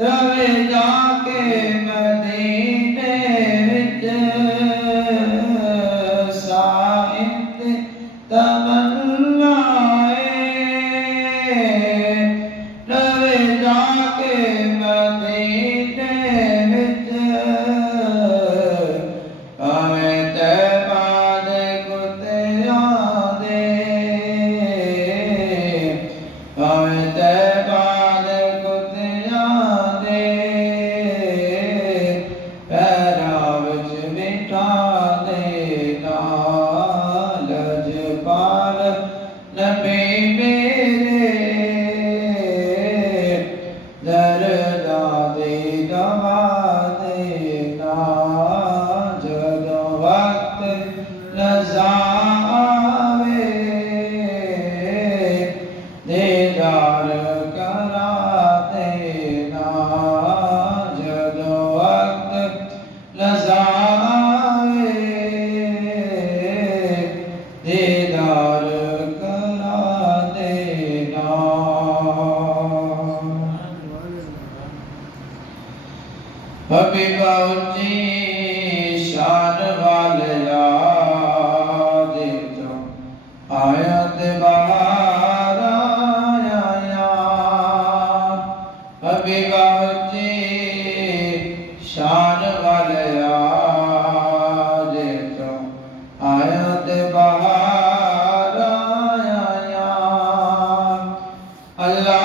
ਰਵੇ ਜਾ ਕੇ ਮਦੀਨੇ ਵਿੱਚ ਸਾਹਿਬ ਤਮੰਨਾਏ। ਰਵੇ ਜਾ ਕੇ ਮਦੀਨੇ ਵਿੱਚ ਭਾਵੇਂ ਤੈਬਾ ਦੇ ਕੁੱਤਿਆਂ ਦੇ, ਭਾਵੇਂ ਤੈਬਾ ਦੇ ਕੁੱਤਿਆਂ ਦੇ ਪੈਰਾਂ ਵਿੱਚ ਮਿਠਾ ਦੇਗਾ। ਲਜਪਾਲ ਨਬੀ ਮੇਰੇ ਦਰਦਾਂ ਦੀ ਦਵਾ ਦੇਗਾ। ਜਦੋਂ ਵਕਤ ਰਜ਼ਾ ਆਵੇ ਦੀਦਾਰ ਕਰਾ ਦੇਗਾ। ਜਦੋਂ ਵਕਤ ਰਜ਼ਾ ਆਵੇ ਦੀਦਾਰ ਕਰਾ ਦੇਗਾ। ਹਬੀਬਾ ਉੱਚੀ ਸ਼ਾਨ ਵਾਲਿਆ ਦੇ ਚੋਂ ਆਇਆ ਤੇ ਬਾਹਰ ਆਇਆ। ਹਬੀਬਾ ਉੱਚੀ ਸ਼ਾਨ ਵਾਲਿਆ ਦੇ ਚੋਂ ਆਇਆ ਤੇ ਬਾਹਰ ਆਇਆ। ਅੱਲਾ